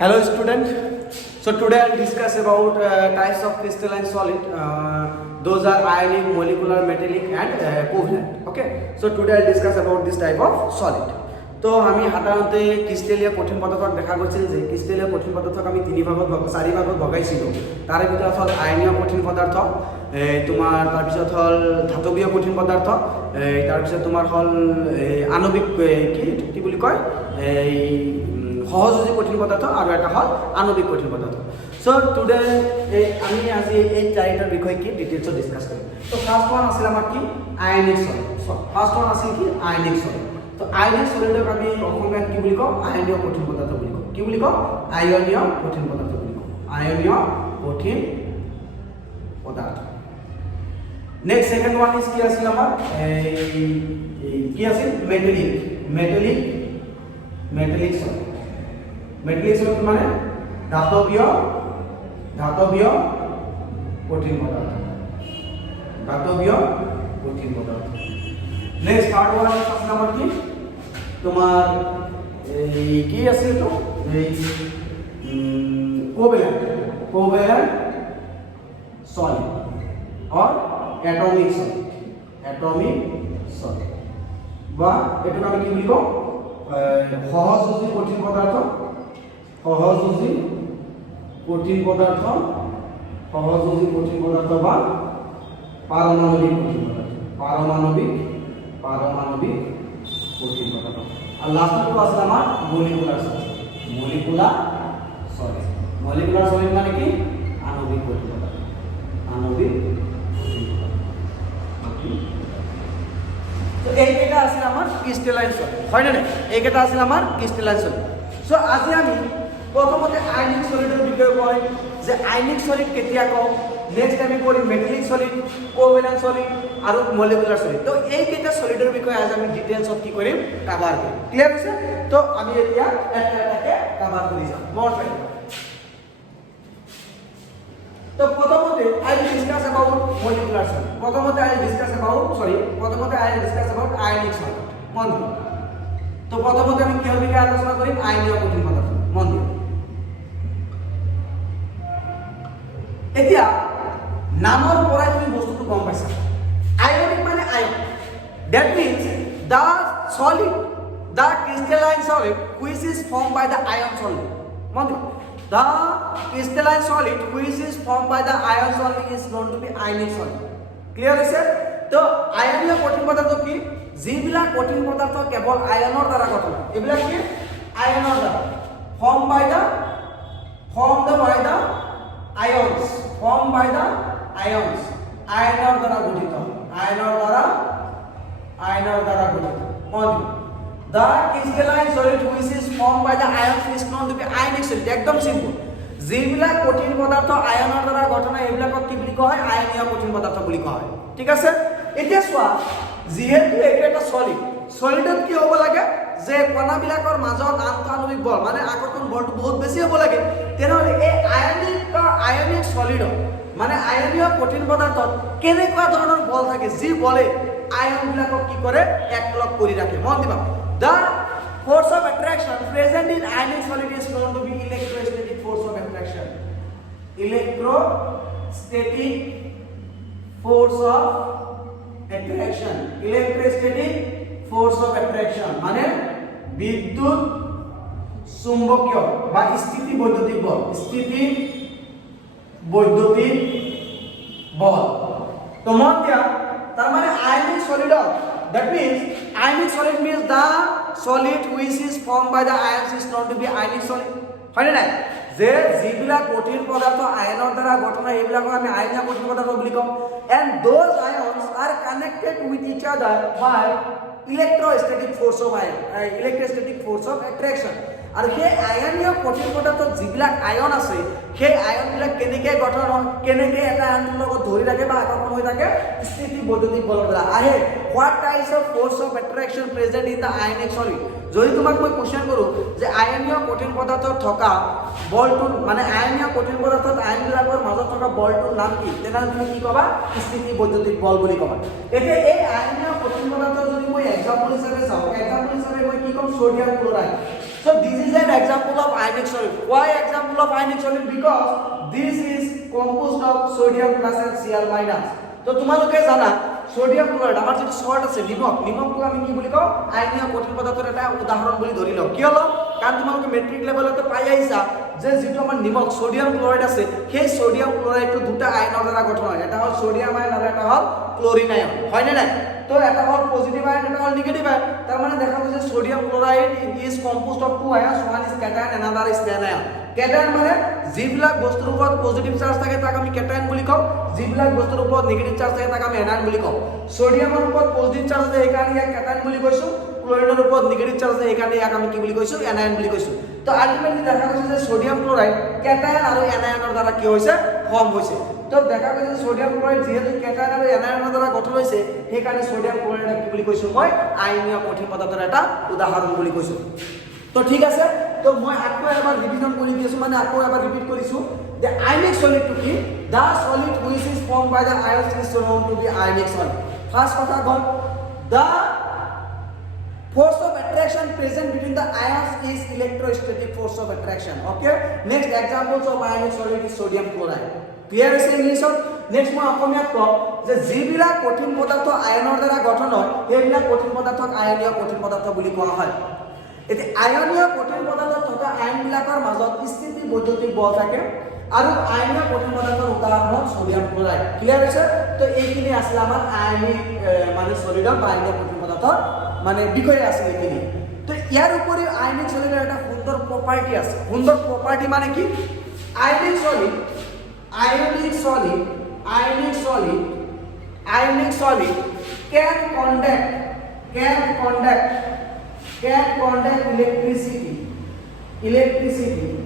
Hello student. So today I'll discuss about types of crystalline solid. Those are ionic, molecular, metallic and covalent. Okay. So today I'll discuss about this type of solid. তো আমি সাধাৰণতে ক্ৰিষ্টেলীয় কঠিন পদাৰ্থক দেখা গৈছিল যে ক্ৰিষ্টেলীয় কঠিন পদাৰ্থক আমি চাৰি ভাগত ভগাইছিলোঁ। তাৰে ভিতৰত হ'ল আয়নীয় কঠিন পদাৰ্থ, তোমাৰ তাৰপিছত হ'ল ধাতৱীয় কঠিন পদাৰ্থ, তাৰপিছত তোমাৰ হ'ল আণৱিক কি বুলি কয় সহযোজী কঠিন পদাৰ্থ আৰু এটা হ'ল আণৱিক কঠিন পদাৰ্থ। সো টুডে আমি আজি এই চাৰিটাৰ বিষয়ে কি ডিটেইলছত ডিসকাস কৰিম। তো ফাৰ্স্ট ওয়ান আছিল আমাৰ কি আয়নিক সলিড। ফাৰ্স্ট ওয়ান আছিল কি আয়নিক সলিড। তো আয়নিক সলিডক আমি অসমীয়াত কি বুলি কওঁ আয়নীয় কঠিন পদাৰ্থ বুলি কওঁ। কি বুলি কওঁ আয়নীয় কঠিন পদাৰ্থ বুলি কওঁ। আয়নীয় কঠিন পদাৰ্থ। নেক্সট সেকেন্ড ওয়ান ইজ কি আছিল আমাৰ কি আছিল মেটালিক সলিড। মেটালিক সলিড মানে ধাতৱীয় কঠিন পদাৰ্থ। নেক্সট থাৰ্ড ওয়ান আছে আমাৰ কি তোমাৰ কি আছে তো কোভ্যালেন্ট সলিড और एटॉमिक सॉलिड বা এটাকে আমি কি বুলি কওঁ সহযোজী কঠিন পদাৰ্থ বা পাৰমাণৱিক কঠিন পদাৰ্থ। আৰ লাস্টটো আছে আমাৰ মলিকুলাৰ সলিড মানে কি আণৱিক কঠিন পদাৰ্থ। তো এইকেইটা আছিল আমাৰ ক্ৰিস্টালাইন সলিড, হয় না? এইকেইটা আছিল আমাৰ ক্ৰিস্টালাইন সলিড। সো আজি আমি প্ৰথমতে আয়নিক সলিডৰ বিষয়ে কম যে আয়নিক সলিড কেতিয়া কওঁ, নেক্সট আমি কৰিম মেটালিক সলিড, কোভ্যালেন্ট সলিড আৰু মলিকুলাৰ সলিড। তো এইকেইটা সলিডৰ বিষয়ে আজি আমি ডিটেইলছত কি কৰিম কভাৰ কৰিম। ক্লিয়াৰ হৈছে? তো আমি এতিয়া এটা এটাকে কভাৰ কৰি যাম। মন ৰাখিব। তো প্রথমতে I will discuss about molecular solid. প্রথমতে I will discuss about ionic solid. মন দিও। তো প্রথমতে আমি কিহৰ বিষয়ে আলোচনা কৰিম আয়নীয় কঠিন পদাৰ্থ। মন দিও। এতিয়া নামৰ পৰাই তুমি বস্তুটো গম পাইছা। আয়নিক মানে আয়ন। That means the crystalline solid which is formed by the ion solid. মন দিও। The crystalline solid which is formed by the ion solid is known to be ionic solid. Clear হৈছে? তো আয়নীয় কঠিন পদাৰ্থ কি যিবিলাক কঠিন পদাৰ্থ কেৱল আয়নৰ দ্বাৰা গঠিত। এইবিলাক কি আয়নৰ দ্বাৰা formed by the ions আয়নৰ দ্বাৰা গঠিত। The crystalline solid which is formed by the ions is known to be ionic solid. একদম সিম্পল। যিবিলাক কঠিন পদাৰ্থ আয়নৰ দ্বাৰা গঠন হয় এইবিলাকক কি বুলি কোৱা হয় আয়নীয় কঠিন পদাৰ্থ বুলি কোৱা হয়। ঠিক আছে? এতিয়া চোৱা যেহেতু এইটো এটা সলিডত কি হ'ব লাগে যে কণাবিলাকৰ মাজত আন্তঃআণৱিক বল মানে আকৰ্ষণ বলটো বহুত বেছি হ'ব লাগে। তেনেহ'লে এই আয়নিক সলিড মানে আয়নীয় কঠিন পদাৰ্থত কেনেকুৱা ধৰণৰ বল থাকে যি বলে আয়নবিলাকক কি কৰে একলগ কৰি ৰাখে। মন দিবা। The force of attraction present in ionic solid is known to be electrostatic force of attraction. Electrostatic force of attraction মানে বিদ্যুৎ চুম্বকীয় বা স্থিতি বৈদ্যুতিক বল। তো মন দিয়া তার মানে ionic solid that means ionic solid means the solid which is formed by the ions is known to be ionic solid. হয় না? যে যিবিলাক কঠিন পদাৰ্থ আয়নৰ দ্বাৰা গঠন হয় এইবিলাকক আমি আয়নীয় কঠিন পদাৰ্থ বুলি কওঁ। and those ions are connected with each other by electrostatic force of attraction. আৰু সেই আয়নীয় কঠিন পদাৰ্থত যিবিলাক আয়ন আছে সেই আয়নবিলাক কেনেকৈ গঠন হয় কেনেকৈ এটা আনটোৰ লগত ধৰি ৰাখে বা আকৰ্ষণ হৈ থাকে স্থিতি বৈদ্যুতিক বলৰ দ্বাৰা আহে। What types of force of attraction present in the ionic solid. যদি তোমাক মই কোৱেশ্চন কৰোঁ যে আয়নীয় কঠিন পদাৰ্থত থকা বলটো মানে আয়নীয় কঠিন পদাৰ্থত আয়নবিলাকৰ মাজত থকা বলটোৰ নাম কি তেনেহ'লে তুমি কি ক'বা স্থিতি বৈদ্যুতিক বল বুলি ক'বা। এতিয়া এই আয়নীয় কঠিন পদাৰ্থ যদি মই এক্সাম্পল হিচাপে চাওঁ মই কি ক'ম sodium chloride. So this is an example of ionic solid. Why example of ionic solid? Because this is composed of sodium plus and Cl minus. তো তোমালোকে জানা সোডিয়াম ক্লোরাইড আমাৰ যেটো শৰ্ট আছে নিমখটো আমি কি বুলি কও আয়নীয় কঠিন পদাৰ্থৰ এটা উদাহৰণ বুলি ধৰি লও কি হলো কাৰণ তোমালোকে মেট্ৰিক লেভেলতে পাই আহিছা যে যেটো আমাৰ নিমখ সোডিয়াম ক্লোৰাইড আছে সেই সোডিয়াম ক্লোৰাইডটো দুটা আয়নৰ দ্বাৰা গঠন হয় এটা হ'ল সোডিয়াম আয়ন আৰু এটা হ'ল ক্লোরিন আয়ন হয় না নাই তো এটা হ'ল পজিটিভ আয়ন এটা হ'ল নেগেটিভ আয়ন তাৰ মানে দেখা গৈছে যে sodium chloride is composed of two ions one is cation another is anion cation মানে যিবিলাক বস্তুৰ ওপৰত পজিটিভ চাৰ্জ থাকে তাক আমি ক্যাটায়ন বুলি কওঁ যিবিলাক বস্তুৰ ওপৰত নেগেটিভ চাৰ্জ থাকে তাক আমি অ্যানায়ন বুলি কওঁ সোডিয়ামৰ ওপৰত পজিটিভ চাৰ্জ আছে সেইকাৰণে ইয়াক ক্যাটায়ন বুলি কৈছো ক্লোৰিনৰ ওপৰত নেগেটিভ চাৰ্জ আছে সেইকাৰণে ইয়াক আমি কি বুলি কৈছো অ্যানায়ন বুলি কৈছো তো আলটিমেটলি দেখা গৈছে যে সোডিয়াম ক্লোরাইড ক্যাটায়ন আৰু অ্যানায়নৰ দ্বাৰা কি হৈছে ফৰ্ম হৈছে তো দেখা গৈছে সোডিয়াম ক্লোৰাইড যেহেতু ক্যাটায়ন আৰু অ্যানায়নৰ দ্বাৰা গঠন হৈছে সেইকাৰণে সোডিয়াম ক্লোৰাইডক কি বুলি কৈছো মই আয়নীয় কঠিন পদাৰ্থৰ এটা উদাহৰণ বুলি কৈছো তো ঠিক আছে তো মই আকৌ এবাৰ ৰিভিজন কৰি দিছো মানে আকৌ এবাৰ ৰিপিট কৰিছো যে আয়নিক সলিড টু কি the solid which is formed by the ions is known to be ionic solid first কথা গল দা force of attraction present between the ions is electrostatic force of attraction okay next examples of ionic solid is sodium chloride clear is english next মই অসমীয়াত কম যে যিবিলা কঠিন পদাৰ্থ আয়নৰ দ্বাৰা গঠন হয় সেইবিলা কঠিন পদাৰ্থক আয়নীয় কঠিন পদাৰ্থ বুলি কোৱা হয় এতে আয়নীয় কঠিন পদাৰ্থত থকা আয়নবিলাকৰ মাজত স্থিতি বৈদ্যুতিক বল থাকে আৰু আয়নীয় কঠিন পদাৰ্থৰ উদাহৰণ সোডিয়াম ক্লোৰাইড ক্লিয়াৰ হৈছে তো এইখিনি আছিল আমাৰ আয়নিক মানে সলিডৰ আয়নীয় কঠিন পদাৰ্থৰ মানে বিষয় আছে এইখিনি তো ইয়াৰ উপৰি আয়নিক সলিডৰ এটা সুন্দৰ প্ৰপাৰ্টি আছে সুন্দৰ প্ৰপাৰ্টি মানে কি ionic solid can conduct electricity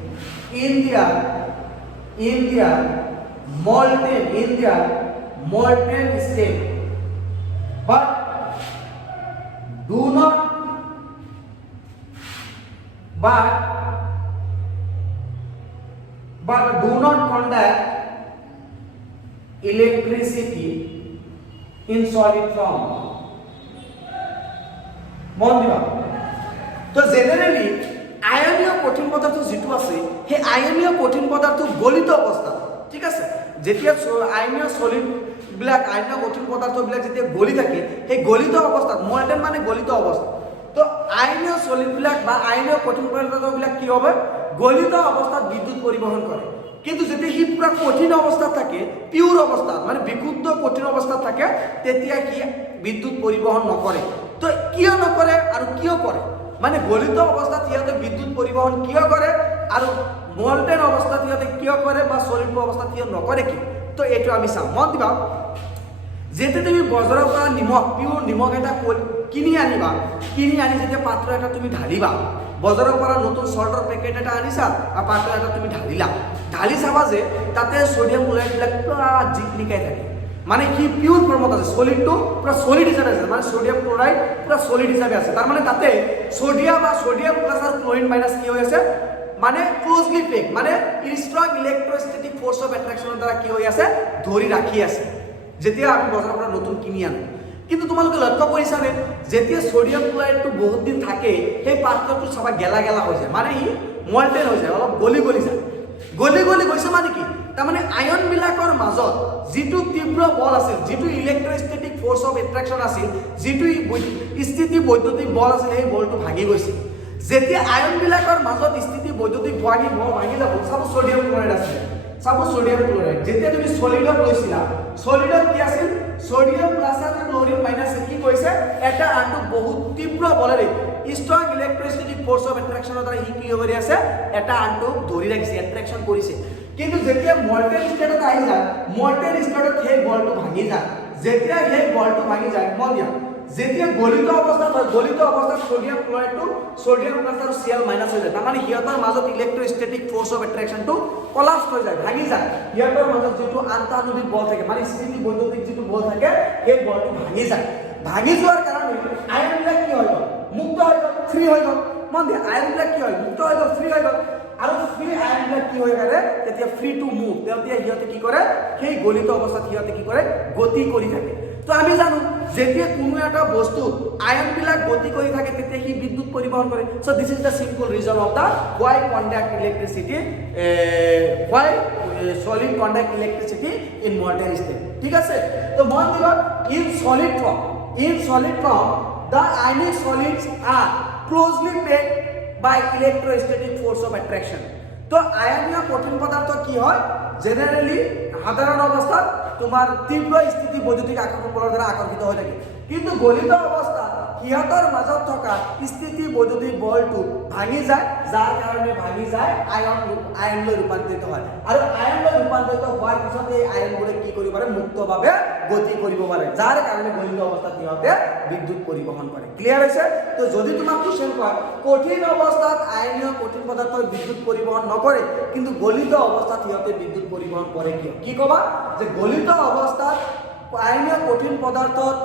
in their molten state but do not conduct electricity in solid form মন দিবা তো জেনারেলি আয়নীয় কঠিন পদাৰ্থ যেটো আছে সেই আয়নীয় কঠিন পদাৰ্থ গলিত অৱস্থা ঠিক আছে যেতিয়া আয়নীয় সলিড বিলাক আয়নীয় কঠিন পদাৰ্থ বিলাক যেতিয়া গলি থাকে সেই গলিত অৱস্থাত মল্টেন মানে গলিত অৱস্থা তো আয়নীয় সলিড বিলাক বা আয়নীয় কঠিন পদাৰ্থ বিলাক কি হবে গলিত অৱস্থাত বিদ্যুৎ পৰিবহন কৰে কিন্তু যেতিয়া হি পুৰা কঠিন অৱস্থাত থাকে পিওৰ অৱস্থাত মানে বিশুদ্ধ কঠিন অৱস্থাত থাকে তেতিয়া কি বিদ্যুৎ পৰিবহন নকৰে তো কিয় নকৰে আৰু কিয় কৰে মানে গলিত অৱস্থাত ইয়াতে বিদ্যুৎ পৰিবহন কিয় কৰে আৰু মল্টেন অৱস্থাত ইয়াতে কিয় কৰে বা সলিড অৱস্থাত কিয় নকৰে কি তো এটো আমি চাম মন দিবা যেতে তুমি বজাৰৰ পৰা নিমখ পিওৰ নিমখ এটা কিনি আনিবা কিনি আনি যেতিয়া পাত্ৰ এটা তুমি ঢালিবা বজাৰৰ পৰা নতুন সল্টৰ পেকেট এটা আনিছা আৰু পাত্ৰ এটা তুমি ঢালি চাবা যে তাতে সোডিয়াম ক্লোৰাইড বিলাক পুৰা জিকলিকাই থাকে মানে কি পিওর ফর্মত আছে সলিডটো পুরা সলিড হিসাবে আছে মানে সোডিয়াম ক্লোরাইড পুরা সলিড হিসাবে আছে তার মানে তাতে সোডিয়াম প্লাস আর ক্লোরিন মাইনাস কি হয়ে আছে মানে ক্লোজলি পেক মানে স্ট্রং ইলেক্ট্রোস্ট্যাটিক ফোর্স অফ অ্যাট্রাকশনের দ্বারা কি হয়ে আছে ধৰি ৰাখি আছে যেতিয়া আমি বজাৰৰ পৰা নতুন কিনি আনো কিন্তু তোমালোকে লক্ষ্য কৰিছানে যেতিয়া সোডিয়াম ক্লোৰাইডটো বহুত দিন থাকে সেই পাত্ৰটো সবা গেলা হৈ যায় মানে ই মল্টেন হৈ যায় অলপ গলি যায় গলি গৈছে মানে কি তাৰ মানে আয়ন বিলাকৰ মাজত যেটো তীব্ৰ বল আছিল যেটো ইলেক্ট্ৰোস্ট্যাটিক ফোর্স অফ অ্যাট্রাকশন আছিল যেটো স্থিতি বৈদ্যুতিক বল আছিল সেই বলটো ভাঙি গৈছে যেতিয়া আয়ন বিলাকৰ মাজত স্থিতি বৈদ্যুতিক ভাঙি যাব সাপোজ সোডিয়াম ক্লোরাইড আছে সাপোজ সোডিয়াম ক্লোরাইড যেতিয়া তুমি সলিডত লৈছিলা সলিডত কি আছিল সোডিয়াম প্লাস আৰু ক্লোৰিন মাইনাস কি কৈছে এটা আনটো বহুত তীব্ৰ বলেৰে স্ট্ৰং ইলেক্ট্ৰোস্ট্যাটিক ফোৰ্স অফ অ্যাট্ৰাকশনৰ দ্বাৰা ই কি কৰি আছে এটা আনটো ধৰি ৰাখিছে অ্যাট্ৰাকশন কৰিছে কিন্তু যেতিয়া মল্টেন স্টেটত আহি যায় মল্টেন স্টেটত সেই বলটো ভাঙি যায় যেতিয়া সেই বলটো ভাঙি যায় মন দিয়া যেতিয়া গলিত অৱস্থাত সোডিয়াম ক্লোৰাইডটো সোডিয়াম প্লাস আৰু Cl মাইনাস হৈ যায় তাৰ মানে হিয়তৰ মাজত ইলেক্ট্ৰোস্ট্যাটিক ফোৰ্স অফ অ্যাট্ৰাকশনটো কলাপস হৈ যায় ভাঙি যায় হিয়তৰ মাজত যেটো আন্তঃআণৱিক বল থাকে মানে স্থিতি বৈদ্যুতিক যেটো বল থাকে সেই বলটো ভাঙি যোৱাৰ কাৰণে আয়নবিলাক কি হৈ গ'ল মুক্ত হৈ গ'ল ফ্ৰী হৈ গ'ল মন দিয়া আয়নবিলাক কি হয় মুক্ত হৈ গ'ল ফ্ৰী হৈ গ'ল আৰু ফ্ৰী আয়নবিলাক কি হৈ গ'লে তেতিয়া ফ্ৰী টু মুভ তেতিয়া হিয়তে কি কৰে সেই গলিত অৱস্থাত হিয়তে কি কৰে গতি কৰি থাকে তো আমি জানো যেতিয়া কোনো এটা বস্তু আয়নবিলাক গতি কৰি থাকে তেতিয়া সি বিদ্যুৎ পৰিবহন কৰে so this is the simple reason of the why conduct electricity why solid conduct electricity in molten state ঠিক আছে তো মন দিবা in solid form the ionic solids are closely packed by electrostatic force of attraction তো আয়নীয় কঠিন পদার্থ কি হয় জেনারেলি সাধারণ অবস্থাত তোমার তীব্র স্থিতি বৈদ্যুতিক আকর্ষণ বলৰ দ্বাৰা আকৰ্ষিত হৈ থাকে কিন্তু গলিত অৱস্থাত সিহঁতৰ মাজত থকা স্থিতি বৈদ্যুতিক বলটো ভাঙি যায় যাৰ কাৰণে ভাঙি যায় আয়নলৈ ৰূপান্তৰিত হয় আৰু আয়নলৈ ৰূপান্তৰিত হোৱাৰ পিছত এই আয়নবোৰে কি কৰিব পাৰে মুক্তভাৱে গতি কৰিব পাৰে যাৰ কাৰণে গলিত অৱস্থাত সিহঁতে বিদ্যুৎ পৰিবহন কৰে ক্লিয়াৰ হৈছে তো যদি তোমাক কোশ্চেন কয় কঠিন অৱস্থাত আয়নীয় কঠিন পদাৰ্থই বিদ্যুৎ পৰিবহন নকৰে কিন্তু গলিত অৱস্থাত সিহঁতে বিদ্যুৎ পৰিবহন কৰে কি ক'বা যে গলিত অৱস্থাত আয়নীয় কঠিন পদাৰ্থত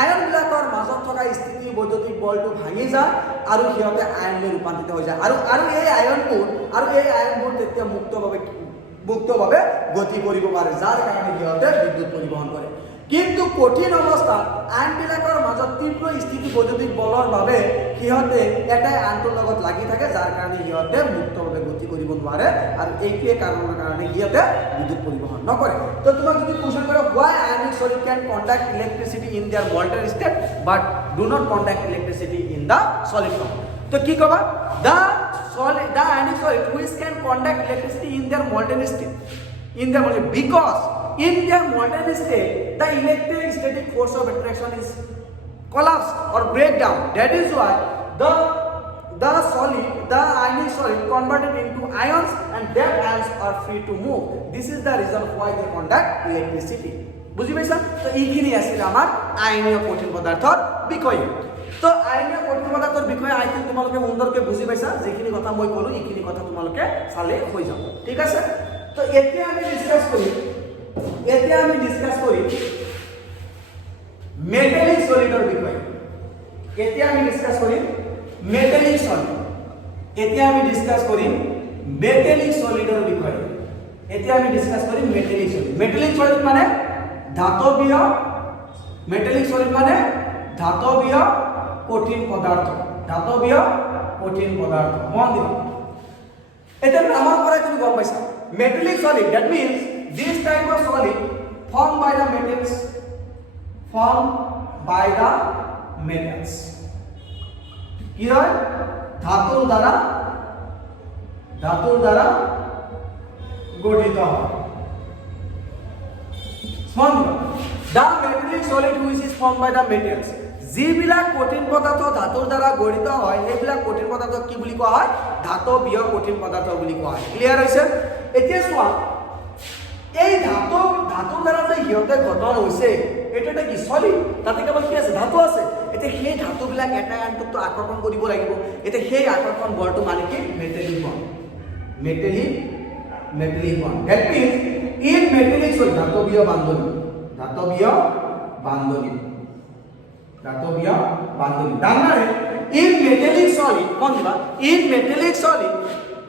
আয়নবিলাকৰ মাজত থকা স্থিতি বৈদ্যুতিক বলটো ভাঙি যায় আৰু সিহঁতে আয়নলৈ ৰূপান্তৰিত হৈ যায় আৰু এই আয়নবোৰ তেতিয়া মুক্তভাৱে গতি কৰিব পাৰে যাৰ কাৰণে সিহঁতে বিদ্যুৎ পৰিবহন কৰে কিন্তু কঠিন অৱস্থাত আয়নবিলাকৰ মাজত তীব্ৰ স্থিতি বৈদ্যুতিক বলৰ বাবে সিহঁতে এটাই আনটোৰ লগত লাগি থাকে যাৰ কাৰণে সিহঁতে মুক্তভাৱে গতি কৰিব নোৱাৰে আৰু এইটোৱে কাৰণৰ কাৰণে সিহঁতে বিদ্যুৎ পৰিবহন নকৰে তো তোমাক যদি কোশ্চেন কৰে why ionic solid can conduct electricity in their molten state but do not conduct electricity in the solid form তো কি কবা the ionic solid which can conduct electricity in their molten state because in their molten state the electrostatic force of attraction is collapse or break down that is why the ionic solid converted into ions and their ions are free to move this is the reason why they conduct electricity বুঝি পাইছা তো এইখিনি আছিল আমাৰ আয়নীয় কঠিন পদাৰ্থৰ বিষয় তো আয়নীয় কঠিন পদাৰ্থৰ বিষয়ে আই থিংক তোমালোকে সুন্দৰকৈ বুজি পাইছা যেখিনি কথা মই ক'লো এইখিনি কথা তোমালোকে চালে হৈ যাব ঠিক আছে তো এতিয়া আমি ডিসকাস কৰিম মেটালিক সলিডৰ বিষয়ে এতিয়া আমি ডিসকাস কৰিম মেটালিক সলিড মেটালিক সলিড মানে ধাতৱীয় কঠিন পদাৰ্থ মন দিবা এটা নামৰ পৰা তুমি গম পাইছা metallic solid that means this type of solid formed by the metals কি হয় ধাতুৰ দ্বাৰা গঠিত হয় the metallic solid which is formed by the metals যিবিলাক কঠিন পদাৰ্থ ধাতুৰ দ্বাৰা গঠিত হয় সেইবিলাক কঠিন পদাৰ্থ কি বুলি কোৱা হয় ধাতৱীয় কঠিন পদাৰ্থ বুলি কোৱা হয় ক্লিয়াৰ হৈছে এতিয়া চোৱা এই ধাতুৰ দ্বাৰা যে সিহঁতে গঠন হৈছে এটা কি সলিড তাতে কেৱল কি আছে ধাতু আছে এতিয়া সেই ধাতুবিলাক এটা আনটোক আকৰ্ষণ কৰিব লাগিব এতিয়া সেই আকৰ্ষণ বলটো মানে কি metallic bond that means in metallic solid ধাতৱীয় বান্ধনী ডাঙৰে in metallic solid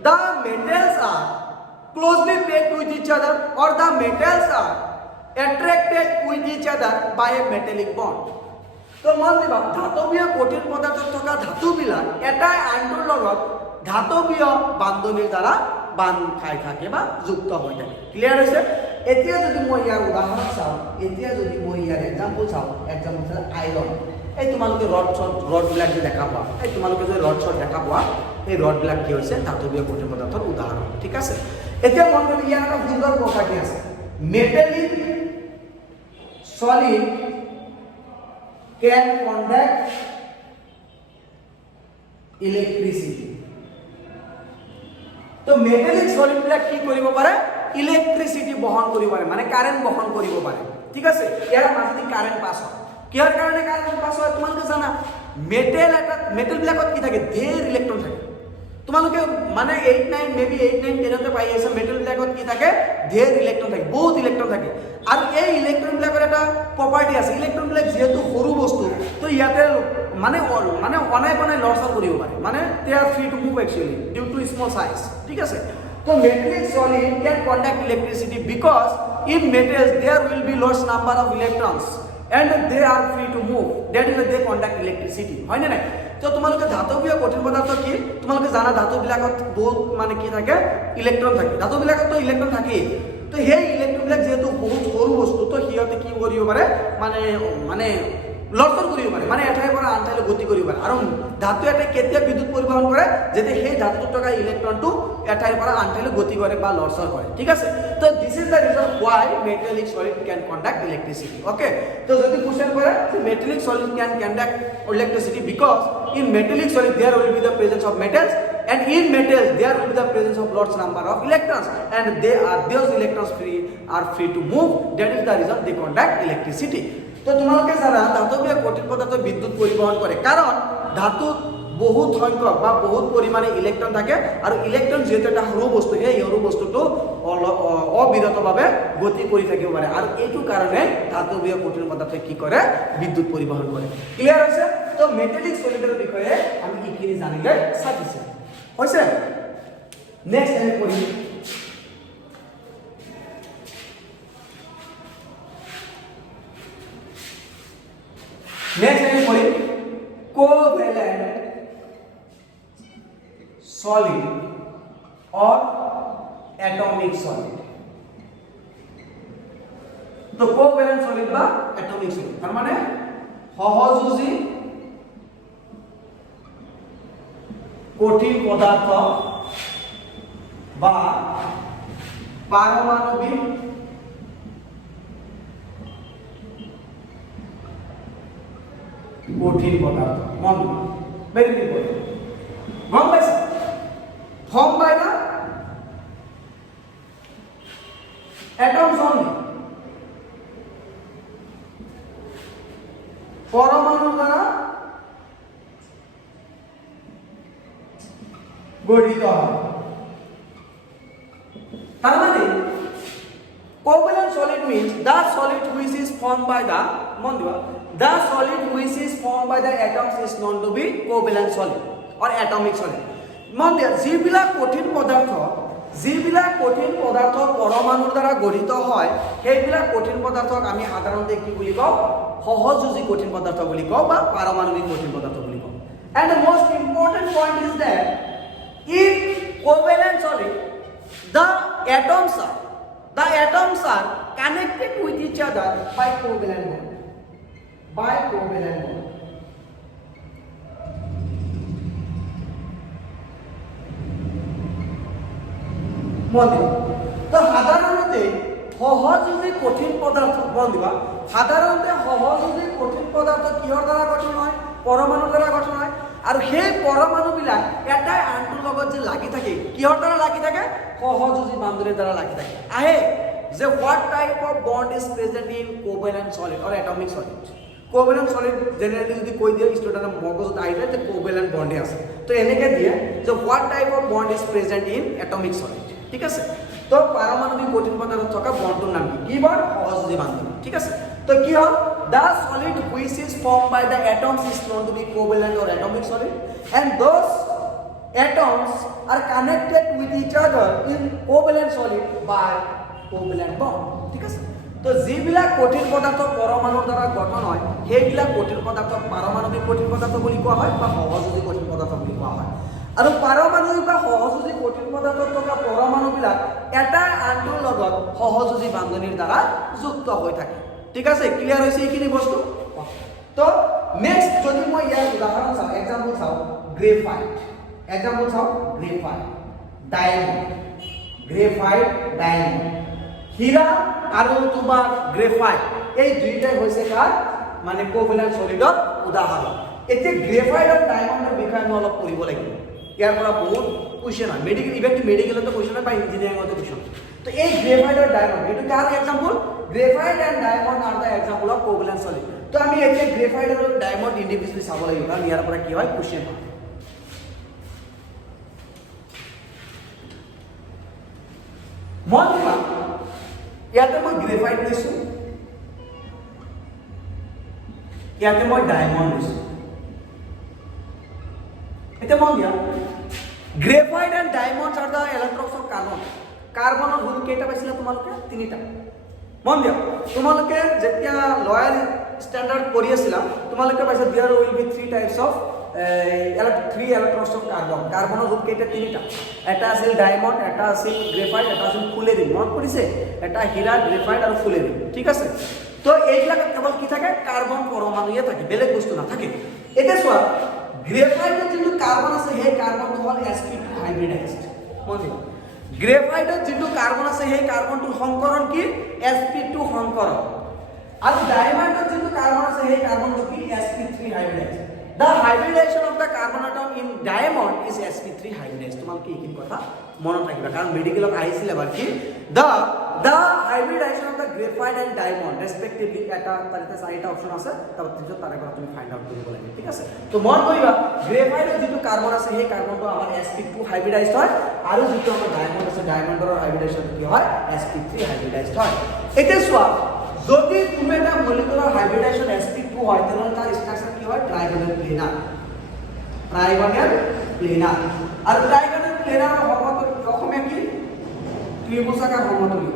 the metals are closely packed with each other or the metals are attracted with each other by a metallic bond তো মন দিবা ধাতৱীয় কঠিন পদাৰ্থত থকা ধাতুবিলাক এটাই আনটোৰ লগত ধাতৱীয় বান্ধনীৰ দ্বাৰা বান্ধ খাই থাকে বা যুক্ত হৈ থাকে ক্লিয়াৰ হৈছে এতিয়া যদি মই ইয়াৰ উদাহৰণ চাওঁ এক্সাম্পল চাওঁ আইৰণ এই তোমালোকে ৰডবিলাক যে দেখা পোৱা এই তোমালোকে যে ৰড দেখা পোৱা এই ৰডবিলাক কি হৈছে ধাতৱীয় কঠিন পদাৰ্থৰ উদাহৰণ ঠিক আছে এতিয়া মন কৰি ইয়াৰ এটা সুন্দৰ প্ৰপাৰ্টি আছে metallic solid can conduct electricity তো মেটালিক সলিড বিলাক কি কৰিব পাৰে ইলেক্ট্ৰিসিটি বহন কৰিব পাৰে মানে কাৰেন্ট বহন কৰিব পাৰে ঠিক আছে ইয়াৰ মাজতে কাৰেন্ট পাস হয় কিহৰ কাৰণে কাৰেন্ট পাস হয় তোমালোকে জানা মেটেল বিলাকত কি থাকে ধেৰ ইলেক্ট্ৰন থাকে তোমালোকে মানে 8 9 মেবি 8 9 10 তে পাই আছে মেটেল বিলাকত কি থাকে ধেৰ ইলেক্ট্ৰন থাকে বহুত ইলেক্ট্ৰন থাকে আৰু এই ইলেক্ট্ৰন বিলাকৰ এটা প্ৰপাৰ্টি আছে ইলেক্ট্ৰন বিলাক যেহেতু সৰু বস্তু তো ইয়াতে মানে অনাই লৰচৰ কৰিব পাৰে মানে they are free to move actually due to small size ঠিক আছে তো metallic solid can conduct electricity because in metals there will be large number of electrons and they are free to move, that is they conduct electricity, হয় না? তো তোমালোকে ধাতৱীয় কঠিন পদাৰ্থ কি তোমালোকে জানা, ধাতুবিলাকত বহুত মানে কি থাকে, ইলেক্ট্ৰন থাকে, ধাতুবিলাকত ইলেক্ট্ৰন থাকেই। তো সেই ইলেক্ট্ৰনবিলাক যেহেতু বহুত সৰু বস্তু, তো সিহঁতে কি কৰিব পাৰে, মানে লৰচৰ কৰিব পাৰে, মানে এঠাইৰ পৰা আন ঠাইলৈ গতি কৰিব পাৰে। আৰু ধাতু এটাই কেতিয়া বিদ্যুৎ পৰিবহন কৰে, যেতিয়া সেই ধাতুটোত থকা ইলেক্ট্ৰনটো এঠাইৰ পৰা আন ঠাইলৈ গতি কৰে বা লৰচৰ কৰে, ঠিক আছে? তো this is the reason why metallic solid can conduct electricity. Okay, তো যদি কোশ্চেন করে metallic solid can conduct electricity because in metallic solid there will be the presence of metals, and in metals there will be the presence of lots number of electrons, and those electrons are free to move, that is the reason they conduct electricity. তো তোমালোকে জানা ধাতৱীয় কঠিন পদাৰ্থ বিদ্যুৎ পৰিবহন কৰে, কাৰণ ধাতুত বহুত সংখ্যক বা বহুত পৰিমাণে ইলেক্ট্ৰন থাকে, আৰু ইলেক্ট্ৰন যেহেতু এটা সৰু বস্তু, সেই সৰু বস্তুটো অবিৰতভাৱে গতি কৰি থাকিব পাৰে, আৰু এইটো কাৰণে ধাতৱীয় কঠিন পদাৰ্থ কি কৰে, বিদ্যুৎ পৰিবহন কৰে। ক্লিয়াৰ হৈছে? তো মেটালিক সলিডৰ বিষয়ে আমি এইখিনি জানিলে সাফিচিয়েন্ট হৈছে। নেক্সট আমি পঢ়িম covalent solid or atomic solid। তো কোভ্যালেন্ট সলিড বা অ্যাটমিক সলিড তার মানে সহযোজী কঠিন পদার্থ বা পারমাণবিক কঠিন পদার্থ। মন ভেরি ইম্পর্টেন্ট, মন পাইছে? ফর্ম বাই না অ্যাটমস অনলি, পরমাণু দ্বারা গঠিত হয়। তার মানে covalent solid means the solid which is formed by the the solid which is formed by the atoms is known to be covalent solid or atomic solid। যিবিলাক কঠিন পদাৰ্থ পৰমাণুৰ দ্বাৰা গঠিত হয়, সেইবিলাক কঠিন পদাৰ্থক আমি সাধাৰণতে কি বুলি কওঁ, সহযোজী কঠিন পদাৰ্থ বুলি কওঁ বা পাৰমাণবিক কঠিন পদাৰ্থ বুলি কওঁ। And the most important point is that in covalent solid the atoms are connected with each other by covalent bond, তো সাধাৰণতে সহযোজী কঠিন পদাৰ্থ কিহৰ দ্বাৰা গঠন হয়, পৰমাণুৰ দ্বাৰা গঠন হয়, আৰু সেই পৰমাণুবিলাক এটাই আনটোৰ লগত যে লাগি থাকে, কিহৰ দ্বাৰা লাগি থাকে, সহযোজী বান্ধোনেৰ দ্বাৰা লাগি থাকে। আহে যে what type of bond is present in covalent solid or atomic solid? covalent solid generally যদি কৈ দিয়ে ষ্টুডেণ্টৰ মগজত আহি যায় যে covalent bond আছে, তো এনেকে দিয়ে যে what type of bond is present in atomic solid, ঠিক আছে? তো পাৰমাণবিক কঠিন পদাৰ্থত থকা বন্ডটোৰ নাম কি বন্ড, সহযোজী বান্ধনী, ঠিক আছে? তো কি হ'ল, the solid which is formed by the atoms is known to be covalent or atomic solid, and those atoms are connected with each other in covalent solid by covalent bond, ঠিক আছে? তো যিবিলাক কঠিন পদাৰ্থ পৰমাণুৰ দ্বাৰা গঠন হয়, সেইবিলাক কঠিন পদাৰ্থক পাৰমাণবিক কঠিন পদাৰ্থ বুলি কোৱা হয় বা সহযোজী কঠিন পদাৰ্থ বুলি কোৱা হয়। আৰু পাৰমাণবিক বা সহযোজী কঠিন পদাৰ্থত থকা পৰমাণুবিলাক এটা আনটোৰ লগত সহযোজী বান্ধনীৰ দ্বাৰা যুক্ত হৈ থাকে, ঠিক আছে? ক্লিয়াৰ হৈছে এইখিনি বস্তু? তো নেক্সট যদি মই ইয়াৰ উদাহৰণ চাওঁ, এক্সাম্পল চাওঁ, গ্ৰেফাইট, ডায়মণ্ড, হীৰা আৰু তোমাৰ গ্ৰেফাইট, এই দুইটাই হৈছে কাৰ মানে কোভেলেন্ট সলিডৰ উদাহৰণ। এতিয়া গ্ৰেফাইট আৰু ডায়মণ্ডৰ বিষয়ে আমি অলপ পঢ়িব লাগিব, ইয়াৰ পৰা বহুত কুৱেশ্যন হয়, মেডিকেলতো কুৱেশ্যন হয় বা ইঞ্জিনিয়াৰিঙতো কুৱেশ্যন। তো এই গ্ৰেফাইট আৰু ডায়মণ্ড এইটো কাৰ example, graphite and diamond are the example of covalent solid. তো আমি এতিয়া গ্ৰেফাইট আৰু ডায়মণ্ড ইণ্ডিভিজুৱেলি চাব লাগিব, কাৰণ ইয়াৰ পৰা কি হয় কুৱেশ্যন হয়। ইয়াতে মই গ্ৰেফাইট লৈছো, ইয়াতে মই ডায়মণ্ড লৈছো। এতিয়া মন দিয়া, graphite and diamond are the electrons of carbon. কাৰ্বনৰ হুল কেইটা পাইছিলা তোমালোকে? 3টা। মন দিয়া, তোমালোকে যেতিয়া লয়াল স্ট্যান্ডার্ড পড়িয়েছিলাম তোমালোকে পাইছে there will be 3 types of 3 electrons of carbon কার্বনের রূপ কেইটা তিনিটা এটা আছিল ডায়মন্ড এটা আছিল গ্রেফাইট এটা আছিল ফুলেরিন মনত পৰিছে এটা হীৰা গ্ৰেফাইট আৰু ফুলেৰিন ঠিক আছে তো এইবিলাক কেৱল কি থাকে কাৰ্বন পৰমাণুয়ে থাকে বেলেগ বস্তু নাথাকে এটা চোৱা গ্ৰেফাইটৰ যিটো কাৰ্বন আছে সেই কাৰ্বনটো হ'ল sp2 হাইব্ৰিডাইজড মনে গ্ৰেফাইটৰ যিটো কাৰ্বন আছে সেই কাৰ্বনটোৰ সংকৰণ কি sp2 সংকৰণ আৰু ডায়মণ্ডৰ যিটো কাৰ্বন আছে সেই কাৰ্বনটো কি sp3 হাইব্ৰিডাইজড the hybridization of the carbon atom in diamond is sp3 hybridized তোমাক কি এইখিনি কথা মনত ৰাখিবা কাৰণ মেডিকেলত আহিছিল এবাৰ কি the hybridization of the graphite and diamond respectively এটা তাতে চাৰিটা অপচন আছে তাৰপৰা তিনিটা তাৰে পৰা তুমি ফাইন্ড আউট কৰিব লাগিব ঠিক আছে তো মন কৰিবা গ্ৰেফাইটৰ যিটো কাৰ্বন আছে সেই কাৰ্বনটো আমাৰ sp2 হাইব্ৰিডাইজড হয় আৰু যিটো আমাৰ ডায়মণ্ড আছে ডায়মণ্ডৰ হাইব্ৰিডাইজেশন কি হয় sp3 হাইব্ৰিডাইজড হয় এতিয়া চোৱা যদি তুমি এটা মলিকুলাৰ হাইব্রিডাইজেশন sp2 হয় তাহলে তার স্ট্রাকচার কি হয় ট্রাইগোনাল প্লেনার আর ট্রাইগোনাল প্লেনার সমতল অসমীয়া কি ত্রিভুজাকার সমতলীয়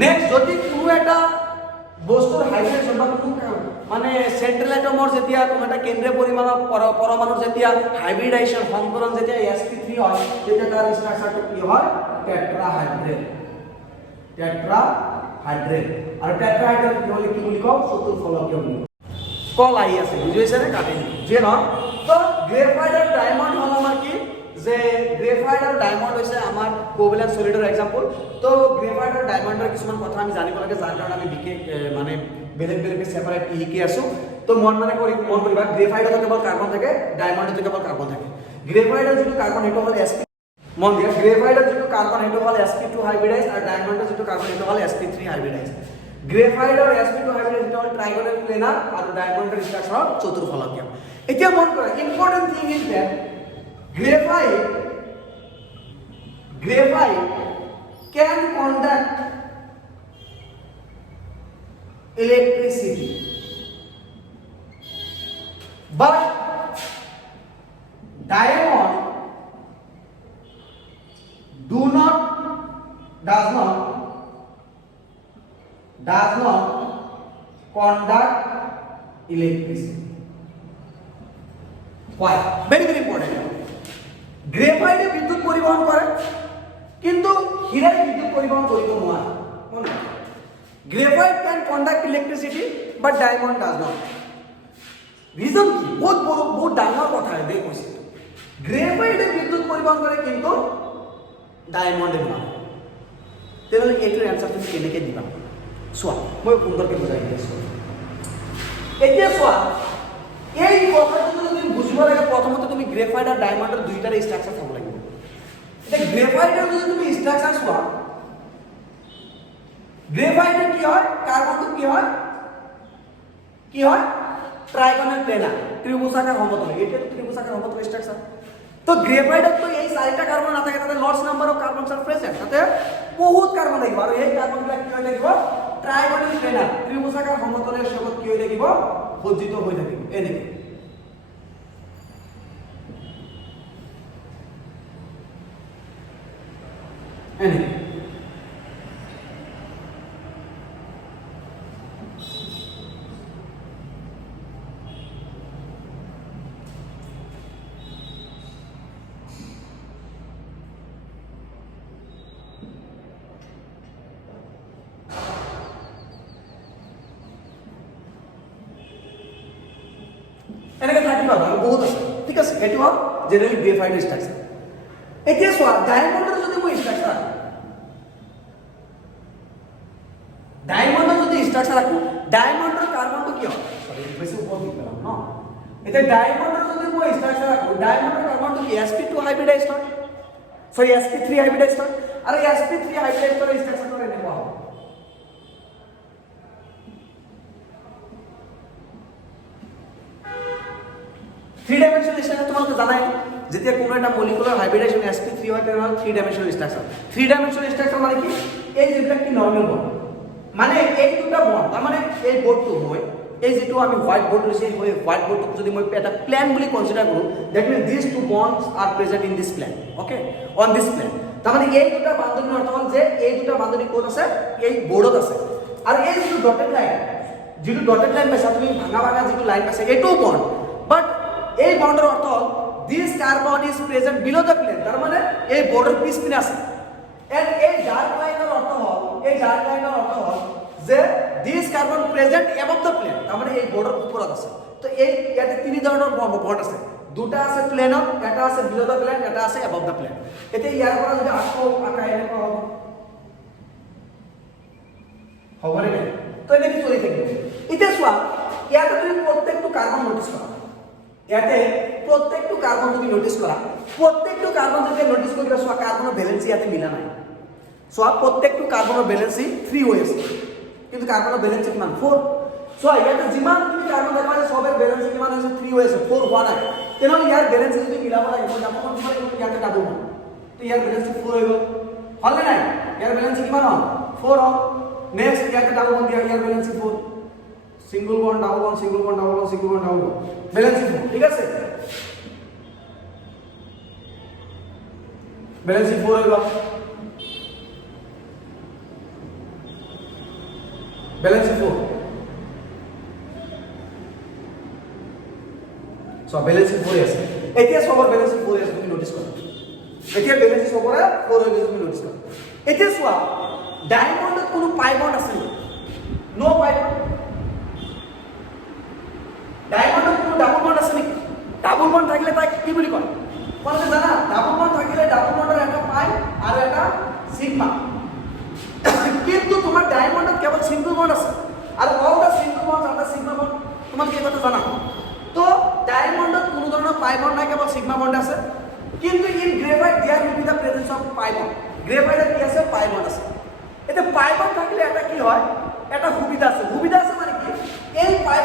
নেক্সট যদি কোনো এটা বস্তুৰ হাইব্ৰিডেশন বা মানে সেন্ট্ৰাল এটমৰ যেতিয়া কোনো এটা কেন্দ্ৰীয় পৰিমাণৰ পৰমাণুৰ যেতিয়া হাইব্ৰিডাইজেশন সংকৰণ যেতিয়া sp3 হয় তেতিয়া তাৰ ষ্ট্ৰাকচাৰটো কি হয় টেট্ৰাহাইড্ৰেট আৰু টেট্ৰাহাইড্ৰেট কি হলে কি বুলি কও চতুৰ্ফলকীয় বুলি কল আহি আছে বুজিছে নে কাটি যে ন তো গ্ৰেফাইট আৰু ডায়মণ্ড হল আমাৰ কি যে গ্ৰেফাইট আৰু ডায়মণ্ড হৈছে আমাৰ কোভেলেন্ট সলিডৰ এক্সাম্পল তো গ্ৰেফাইট আৰু ডায়মণ্ডৰ কিছুমান কথা আমি জানিব লাগে যাৰ কাৰণে আমি বিশেষ মানে বেলেগ বেলেগ সেপাৰেট শিকি আছো তো মন কৰিবা গ্ৰেফাইটত কেৱল কাৰ্বন থাকে ডায়মণ্ডত কেৱল কাৰ্বন থাকে গ্ৰেফাইটৰ যিটো কাৰ্বন হেটো হ'ল sp মন দিয়া গ্ৰেফাইটৰ যিটো কাৰ্বন হেটো হ'ল sp2 হাইব্ৰিডাইজ আৰু ডায়মণ্ডৰ যিটো কাৰ্বন হেটো হ'ল sp3 হাইব্ৰিডাইজ গ্ৰেফাইটৰ sp2 হাইব্ৰিডাইজ হেটো হ'ল ট্ৰাইগোনাল প্লেনাৰ আৰু ডায়মণ্ডৰ ষ্ট্ৰাকচাৰ হ'ল চতুৰ্ফলকীয় এতিয়া মন কৰা important thing is that graphite can conduct electricity but diamond does not conduct electricity. Why? Very important. গ্রেফাইটে বিদ্যুৎ পরিবহন করে কিন্তু হীরায় বিদ্যুৎ পরিবহন করিতে নোৱাৰে graphite can conduct electricity but diamond does not reason কি বহুত ডাঙৰ কথা দেই কৈছে গ্ৰেফাইটে বিদ্যুৎ পৰিবহন কৰে কিন্তু ডায়মণ্ডে নোৱাৰে তেতিয়াহ'লে এইটোৰ এনসাৰ তুমি কেনেকৈ দিবা চোৱা মই সুন্দৰকৈ বুজাই দিছো এতিয়া চোৱা এই কথাটো তুমি বুঝিব লাগে প্ৰথমতে তুমি গ্ৰেফাইট আৰু ডায়মণ্ডৰ দুইটাৰ ষ্ট্ৰাকচাৰ চাব লাগিব এতিয়া গ্ৰেফাইটৰ যদি তুমি ষ্ট্ৰাকচাৰ চোৱা গ্ৰেফাইটৰ কি হয় কাৰ্বনটো কি হয় ট্ৰাইগোনাল প্লেনাৰ ত্ৰিভুজাকাৰ সমতল এটা ত্ৰিভুজাকাৰ সমতল স্ট্ৰাকচাৰ তো গ্ৰেফাইটত তো এই চাৰিটা কাৰ্বন নাথাকে তাতে lord number of কাৰ্বনছ R present তাতে বহুত কাৰ্বন লাগিব আৰু এই কাৰ্বনবিলাক কি হৈ থাকিব ট্রাইগোনাল প্লেনার ত্রিভুজাকার সমতলের সবত কি হৈ থাকিব সজ্জিত হৈ থাকিব এনেকৈ এনেকৈ থাকিব আৰু বহুত আছে ঠিক আছে এটো হ'ল জেনাৰেলি গ্ৰেফাইট ষ্ট্ৰাকচাৰ এতিয়া চোৱা ডায়মণ্ডৰ যদি মই ষ্ট্ৰাকচাৰ ৰাখো ডায়মণ্ডৰ কাৰ্বনটো কি হয় সৰি বেছি ওপৰত দি পেলাম ন এতিয়া ডায়মণ্ডৰ যদি মই ষ্ট্ৰাকচাৰ ৰাখো ডায়মণ্ডৰ কাৰ্বনটো কি sp2 হাইব্ৰিডাইজড হয় সৰি sp3 হাইব্ৰিডাইজড হয় আৰু sp3 হাইব্ৰিডাইজডৰ ষ্ট্ৰাকচাৰটো এনেকুৱা হয় थ्री डायमेंशनल स्ट्रक्चर তোমাকে জানাই যেতিয়া কোনো এটা মলিকুলার হাইব্রিডাইজেশন sp3 হয় তাহলে three dimensional structure three dimensional structure মানে কি এই যেটা কি নরমাল বন্ড মানে এই দুটা বন্ড তার মানে এই বন্ডটো মই এই যেটো আমি হোয়াইট বোর্ড লৈছে এই হোয়াইট বোর্ডক যদি মই এটা প্লেন বুলি কনসিডার কৰো that means this two bonds are present in this plane okay on this plane তার মানে এই দুটা বান্ধনীৰ অৰ্থ হ'ল যে এই দুটা বান্ধনী কোন আছে এই বোর্ডত আছে আর এই যেটো ডটেড লাইন পাইছা তুমি ভাঙা ভাঙা যেটো লাইন পাইছা এটো বন্ড বাট এই বন্ডৰ অৰ্থ হ'ল দিস কাৰ্বন ইজ প্ৰেজেন্ট বিলো দ্য প্লেন তাৰ মানে এই বোৰ্ডৰ পিছপিনে আছে এন্ড এই ডাৰ্ক লাইনৰ অৰ্থ হ'ল যে this carbon present above the plane তাৰ মানে এই বোৰ্ডৰ ওপৰত আছে তো এই ইয়াতে তিনি ধৰণৰ বন্ড আছে দুটা আছে প্লেনত এটা আছে বিলো দ্য প্লেন এটা আছে অ্যাবভ দ্য প্লেন এতে ইয়াৰ পৰা যদি আকৌ আকা এনেকুৱা হ'ব নে তো এনেকৈ চলি থাকিব এতিয়া চোৱা ইয়াতে তুমি প্ৰত্যেকটো কাৰ্বন নোটিস কৰা ইয়াতে প্ৰত্যেকটো কাৰ্বন তুমি নোটিস কৰা প্ৰত্যেকটো কাৰ্বন যদি নোটিস কৰিবা চোৱা কাৰ্বনৰ ভ্যালেন্সি ইয়াতে মিলা নাই চোৱা প্ৰত্যেকটো কাৰ্বনৰ ভ্যালেন্সি 3 হৈ আছে কিন্তু কাৰ্বনৰ ভ্যালেন্সি কিমান 4 চোৱা ইয়াতে যিমান তুমি কাৰ্বন দেখা পাইছা সবেৰ ভ্যালেন্সি কিমান আছে 3 হৈ আছে 4 হোৱা নাই তেনেহ'লে ইয়াৰ ভ্যালেন্সি যদি মিলাব লাগিব ডাবল বন্ড ইয়াতে ডাবল বন্ড তো ইয়াৰ ভ্যালেন্সি 4 হৈ গ'ল হল নে নাই ইয়াৰ ভ্যালেন্সি কিমান হ'ল 4 হ'ল নেক্সট ইয়াতে ডাবল বন্ড দিয়া ইয়াৰ valency 4 single bond double bond single bond double bond single bond double bond valency 4 ঠিক আছে ভ্যালেন্সি 4 হৈ গ'ল ভ্যালেন্সি 4 সো ভ্যালেন্সি 4 আছে এতিয়া সবৰ ভ্যালেন্সি 4 আছে তুমি নোটিস কৰা এতিয়া ভ্যালেন্সি সবৰে 4 হৈ গৈছে তুমি নোটিস কৰা এতিয়া চোৱা ডায়মণ্ডত কোনো পাই বন্ড আছে নো পাই বন্ড ডায়মণ্ডত কোনো ডাবল বন্ড আছে নেকি ডাবল বন্ড থাকিলে তাই কি বুলি কয় কোনটো জানা ডাবল বন্ড থাকিলে ডাবল বন্ডৰ এটা পাই আৰু এটা সিগমা কিন্তু তোমার ডায়মণ্ডত কেবল সিঙ্গল বন্ড আছে are all the single bond are the sigma bond তোমার কি কথা জানা তো ডায়মণ্ডত কোনো ধরনের পাই বন্ড নাই কেবল সিগমা বন্ড আছে কিন্তু in graphite there will be the presence of pi bond গ্রেফাইটত কি আছে পাই বন্ড আছে এটা পাই বন্ড থাকিলে এটা কি হয় এটা সুবিধা আছে মানে কি এই পাই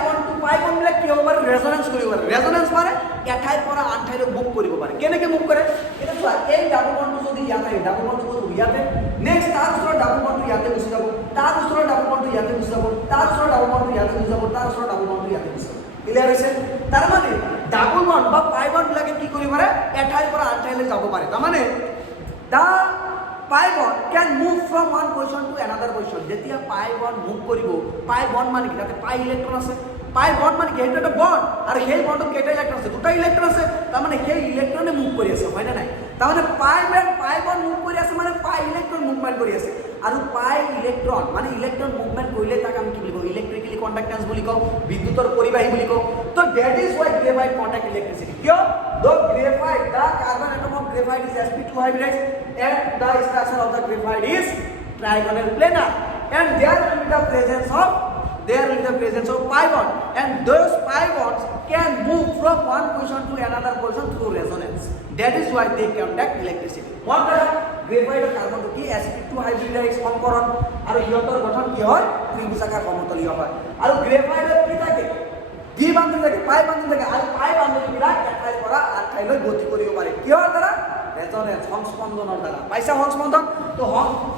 বন্ডবিলাক কি হ'ব পাৰে ৰেজোনেন্স কৰিব পাৰে ৰেজোনেন্স মানে এঠাইৰ পৰা আন ঠাইলৈ মুভ কৰিব পাৰে কেনেকৈ মুভ কৰে এটা চোৱা এই ডাবল বন্ডটো যদি ইয়াতে ডাবল বন্ডটো যদি ইয়াতে নেক্সট তাৰ ওচৰৰ ডাবল বন্ডটো ইয়াতে গুচি যাব তাৰ ওচৰৰ ডাবল বন্ডটো ইয়াতে গুচি যাব তাৰ ওচৰৰ ডাবল বন্ডটো ইয়াতে গুচি যাব তাৰ ওচৰৰ ডাবল বন্ডটো ইয়াতে গুচি যাব ক্লিয়াৰ হৈছে তাৰ মানে ডাবল বন্ড বা পাই বন্ডবিলাকে কি কৰিব পাৰে এঠাইৰ পৰা আন ঠাইলৈ যাব পাৰে তাৰ মানে দা pi bond can move from one position to another position যেতিয়া pi bond move কৰিব pi bond মানে কি তাতে pi ইলেক্ট্ৰন আছে pi bond মানে কি এটা এটা বন্ড আৰু সেই বন্ডত কেইটা ইলেক্ট্ৰন আছে দুটা ইলেক্ট্ৰন আছে তাৰ মানে সেই ইলেক্ট্ৰনে মুভ কৰি আছে হয় না নাই তাৰ মানে pi bond মুভ কৰি আছে মানে pi ইলেক্ট্ৰন মুভমেন্ট কৰি আছে আৰু pi ইলেক্ট্ৰন মানে ইলেক্ট্ৰন মুভমেন্ট কৰিলে তাক আমি কি বুলি কওঁ ইলেক্ট্ৰিক্যালি কন্ডাক্টেন্স বুলি কওঁ বিদ্যুতৰ পৰিবাহী বুলি কওঁ তো that is why graphite conduct electricity কিয় the graphite the carbon atom of graphite is sp2 hybridized and the structure of the graphite is trigonal planar and there will be the presence of pi bond and those pi bonds can move from one position to another position through resonance that is why they conduct electricity what the graphite carbon to ki sp2 hybridized সম্কৰণ আৰু ইহঁতৰ গঠন কি হয় ত্ৰিভুজাকাৰ সমতলীয় হয় আৰু graphite কি থাকে কি বান্ধনী থাকে পাই বান্ধনী থাকে আৰু পাই বান্ধনীবিলাক এঠাইৰ পৰা আন ঠাইলৈ গতি কৰিব পাৰে কিহৰ দ্বাৰা ৰেজনেন্স সংস্পন্দনৰ দ্বাৰা পাইছা সংস্পন্দন তো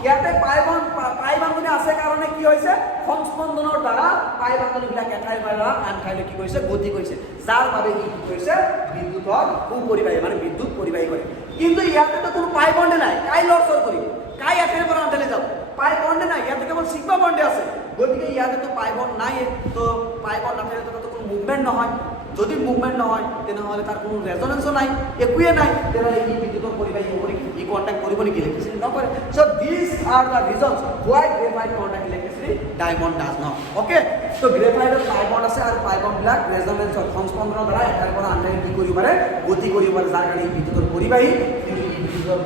ইয়াতে পাই বান্ধনী আছে কাৰণে কি হৈছে সংস্পন্দনৰ দ্বাৰা পাই বান্ধনীবিলাক এঠাইৰ পৰা আন ঠাইলৈ কি কৰিছে গতি কৰিছে যাৰ বাবে ই কি কৰিছে বিদ্যুতৰ সুপৰিবাহী মানে বিদ্যুৎ পৰিবাহী কৰে কিন্তু ইয়াতে তো কোনো পাই বন্ড নাই কাই লৰচৰ কৰিব কাই এঠাইৰ পৰা আন ঠাইলৈ যাব পাই বন্ড নাই ইয়াতে কেৱল সিগমা বন্ড আছে গতিকে ইয়াতে তো পাই বন্ড নাই তো পাই বন্ড নাথাকিলে তো কোনো মুভমেন্ট নহয় যদি মুভমেন্ট নহয় তেনেহ'লে তাৰ কোনো ৰেজনেন্সও নাই একোৱে নাই তেনেহ'লে ই বিদ্যুতৰ পৰিবাহী হ'ব নেকি ই কণ্টেক্ট কৰিব নেকি ইলেক্ট্ৰিচিটি নকৰে so' this are the reasons why graphite conduct electricity diamond does not okay so' গ্ৰেফাইটত পাই বন্ড আছে আৰু পাই বন্ডবিলাক ৰেজনেন্সৰ সংস্পন্দনৰ দ্বাৰা এঠাইৰ পৰা আন ঠাইলৈ কি কৰিব পাৰে গতি কৰিব পাৰে যাৰ কাৰণে ই বিদ্যুতৰ পৰিবাহী বিদ্যুতৰ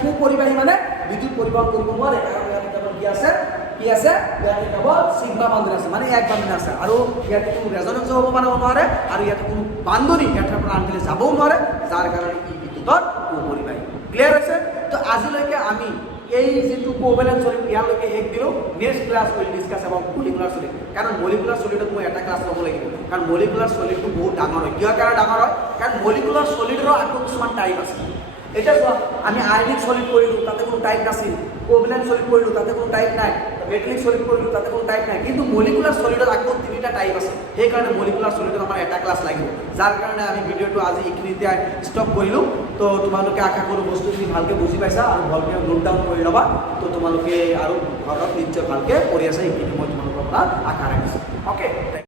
সুপৰিবাহী মানে বিদ্যুৎ পৰিবহণ কৰিব নোৱাৰে কাৰণ ইয়াতে কেৱল কি আছে ইয়াতে কেৱল সিগমা বান্ধনী আছে মানে এক বান্ধনী আছে আৰু ইয়াতে কোনো ৰেজনেন্স হ'ব নোৱাৰে আৰু ইয়াতে কোনো বান্ধনী এঠাইৰ পৰা আন ঠাইলৈ যাবও নোৱাৰে যাৰ কাৰণে ই বিদ্যুতৰ সুপৰিবাহী ক্লিয়াৰ হৈছে তো আজিলৈকে আমি এই যেটো কোভ্যালেন্ট সলিড ইয়ালৈকে শেষ দিলোঁ next class will discuss about molecular solid কাৰণ মলিকুলাৰ সলিডত মই এটা ক্লাছ ল'ব লাগিব কাৰণ মলিকুলাৰ সলিডটো বহুত ডাঙৰ হয় কিয় কাৰণে ডাঙৰ হয় কাৰণ মলিকুলাৰ সলিডৰ আকৌ কিছুমান টাইপ আছে এতিয়া চোৱা আমি আয়নিক সলিড কৰিলোঁ তাতে কোনো টাইপ নাছিল, কোভেলেন্ট সলিড কৰিলোঁ তাতে কোনো টাইপ নাই, মেটালিক সলিড কৰিলোঁ তাতে কোনো টাইপ নাই, কিন্তু মলিকুলাৰ সলিডত আকৌ তিনিটা টাইপ আছে। সেইকাৰণে মলিকুলাৰ সলিডত আমাৰ এটা ক্লাছ লাগিব, যাৰ কাৰণে আমি ভিডিঅ'টো আজি এইখিনিতে ষ্টপ কৰিলোঁ। তো তোমালোকে আশা কৰোঁ বস্তুখিনি ভালকৈ বুজি পাইছা আৰু ভালকৈ নোট ডাউন কৰি ল'বা। তো তোমালোকে আৰু ঘৰত নিশ্চয় ভালকৈ পঢ়ি আছে, এইখিনি মই তোমালোকৰ পৰা আশা ৰাখিছোঁ। অ'কে।